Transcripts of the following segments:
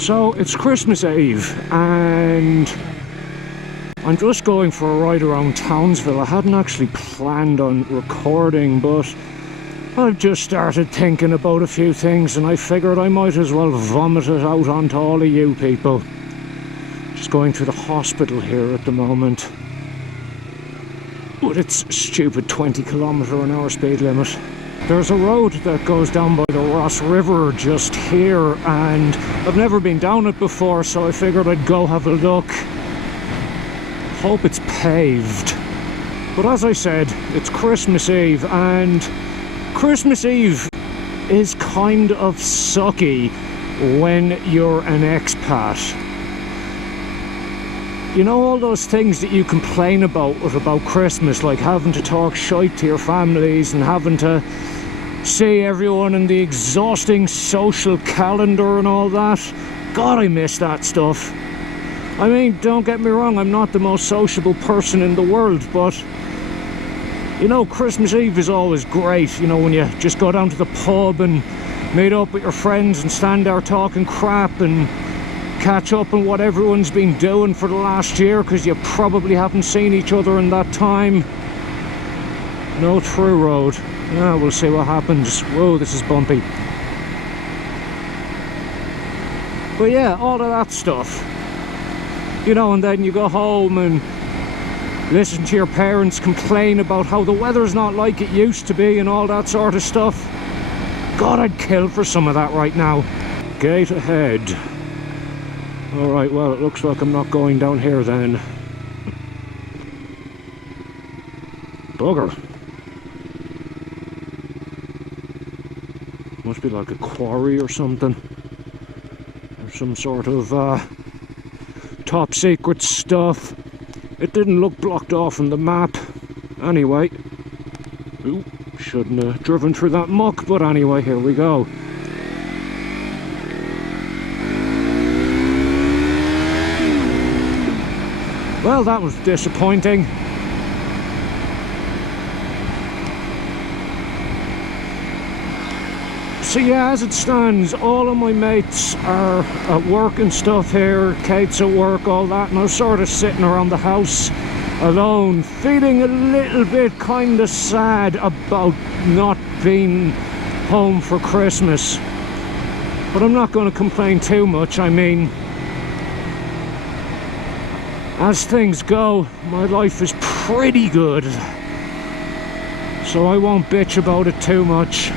So it's Christmas Eve and I'm just going for a ride around Townsville. I hadn't actually planned on recording, but I've just started thinking about a few things and I figured I might as well vomit it out onto all of you people. Just going through the hospital here at the moment with its stupid 20km/h speed limit. There's a road that goes down by the Ross River just here and I've never been down it before, so I figured I'd go have a look. Hope it's paved. But as I said, it's Christmas Eve and Christmas Eve is kind of sucky when you're an expat. You know, all those things that you complain about Christmas, like having to talk shite to your families and having to see everyone in the exhausting social calendar and all that. God, I miss that stuff. I mean, don't get me wrong, I'm not the most sociable person in the world, but you know, Christmas Eve is always great, you know, when you just go down to the pub and meet up with your friends and stand there talking crap and catch up on what everyone's been doing for the last year, because you probably haven't seen each other in that time. No through road. Yeah, we'll see what happens. Whoa, this is bumpy. But yeah, all of that stuff. You know, and then you go home and listen to your parents complain about how the weather's not like it used to be and all that sort of stuff. God, I'd kill for some of that right now. Gate ahead. Alright, well, it looks like I'm not going down here then. Bugger. Must be like a quarry or something. Or some sort of top secret stuff. It didn't look blocked off on the map. Anyway. Ooh, shouldn't have driven through that muck, but anyway, here we go. Well, that was disappointing. So yeah, as it stands, all of my mates are at work and stuff here, Kate's at work, all that, and I'm sort of sitting around the house alone, feeling a little bit kind of sad about not being home for Christmas. But I'm not going to complain too much. I mean, as things go, my life is pretty good, so I won't bitch about it too much.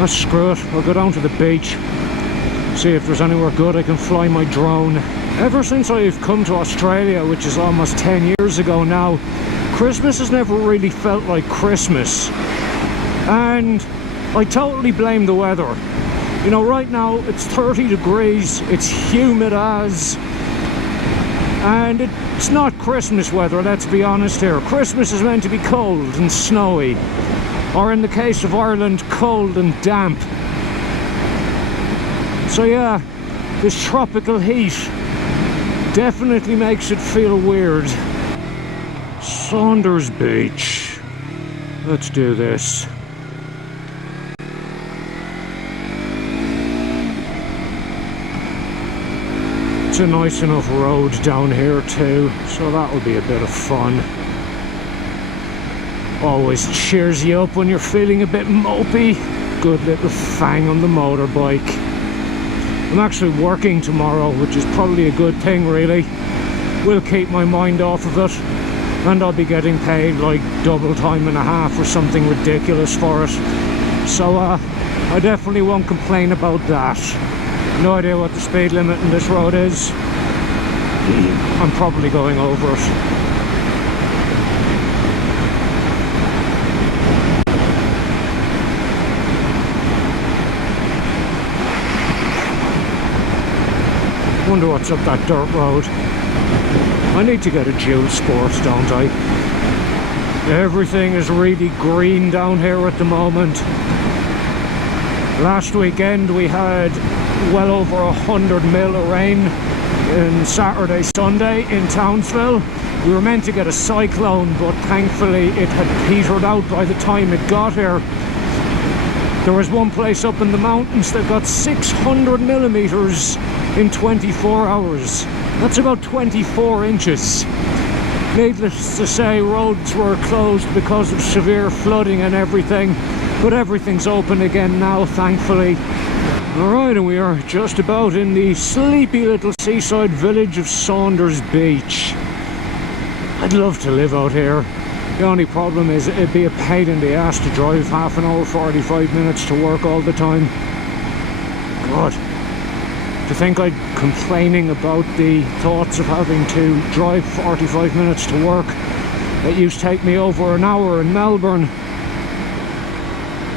Let's screw it, I'll go down to the beach, see if there's anywhere good I can fly my drone. Ever since I've come to Australia, which is almost 10 years ago now, Christmas has never really felt like Christmas. And I totally blame the weather. You know, right now it's 30 degrees, it's humid as, and it's not Christmas weather, let's be honest here. Christmas is meant to be cold and snowy, or in the case of Ireland, cold and damp. So yeah, this tropical heat definitely makes it feel weird. Saunders Beach. Let's do this. It's a nice enough road down here too, so that'll be a bit of fun. Always cheers you up when you're feeling a bit mopey. Good little fang on the motorbike. I'm actually working tomorrow, which is probably a good thing really. Will keep my mind off of it, and I'll be getting paid like double time and a half or something ridiculous for it. So I definitely won't complain about that. No idea what the speed limit in this road is. I'm probably going over it. Wonder what's up that dirt road. I need to get a dual sport, don't I? Everything is really green down here at the moment. Last weekend we had well over 100 mil of rain in Saturday, Sunday in Townsville. We were meant to get a cyclone, but thankfully it had petered out by the time it got here. There was one place up in the mountains that got 600 millimeters in 24 hours. That's about 24 inches. Needless to say, roads were closed because of severe flooding and everything, but everything's open again now, thankfully. Alright, and we are just about in the sleepy little seaside village of Saunders Beach. I'd love to live out here. The only problem is it'd be a pain in the ass to drive half an hour, 45 minutes to work all the time. God. To think I'd complaining about the thoughts of having to drive 45 minutes to work. It used to take me over an hour in Melbourne.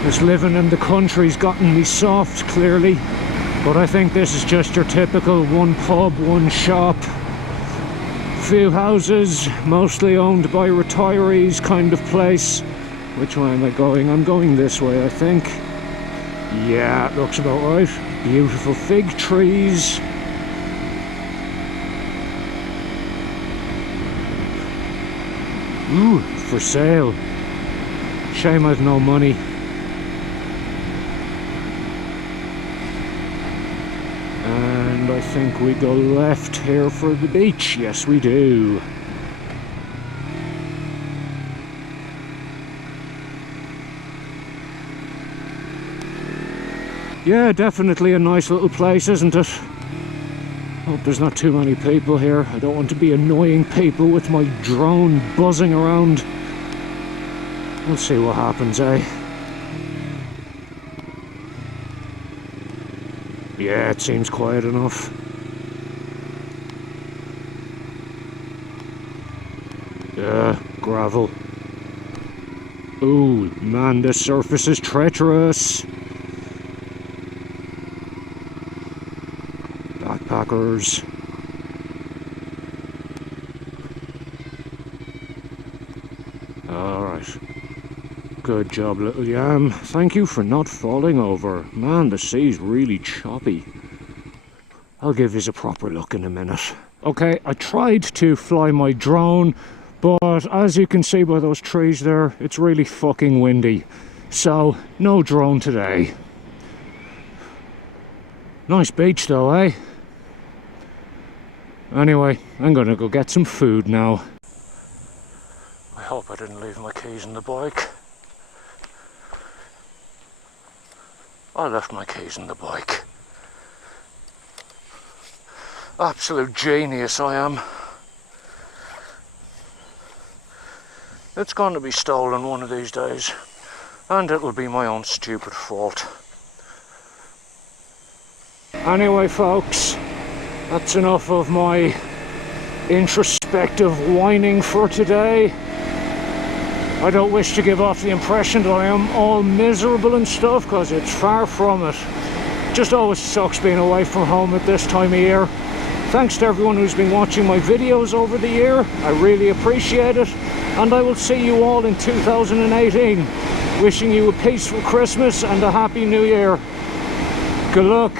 This living in the country's gotten me soft, clearly. But I think this is just your typical one pub, one shop, few houses, mostly owned by retirees kind of place. Which way am I going? I'm going this way, I think. Yeah, it looks about right. Beautiful fig trees. Ooh, for sale. Shame I've no money. And I think we go left here for the beach. Yes, we do. Yeah, definitely a nice little place, isn't it? Hope there's not too many people here. I don't want to be annoying people with my drone buzzing around. We'll see what happens, eh? Yeah, it seems quiet enough. Yeah, gravel. Ooh, man, this surface is treacherous. Backpackers. Alright. Good job, little yam. Thank you for not falling over. Man, the sea's really choppy. I'll give you a proper look in a minute. Okay, I tried to fly my drone, but as you can see by those trees there, it's really fucking windy. So, no drone today. Nice beach though, eh? Anyway, I'm gonna go get some food now. I hope I didn't leave my keys in the bike. I left my keys in the bike. Absolute genius I am. It's going to be stolen one of these days, and it'll be my own stupid fault. Anyway folks, that's enough of my introspective whining for today. I don't wish to give off the impression that I am all miserable and stuff, because it's far from it. Just always sucks being away from home at this time of year. Thanks to everyone who's been watching my videos over the year. I really appreciate it. And I will see you all in 2018. Wishing you a peaceful Christmas and a happy New Year. Good luck.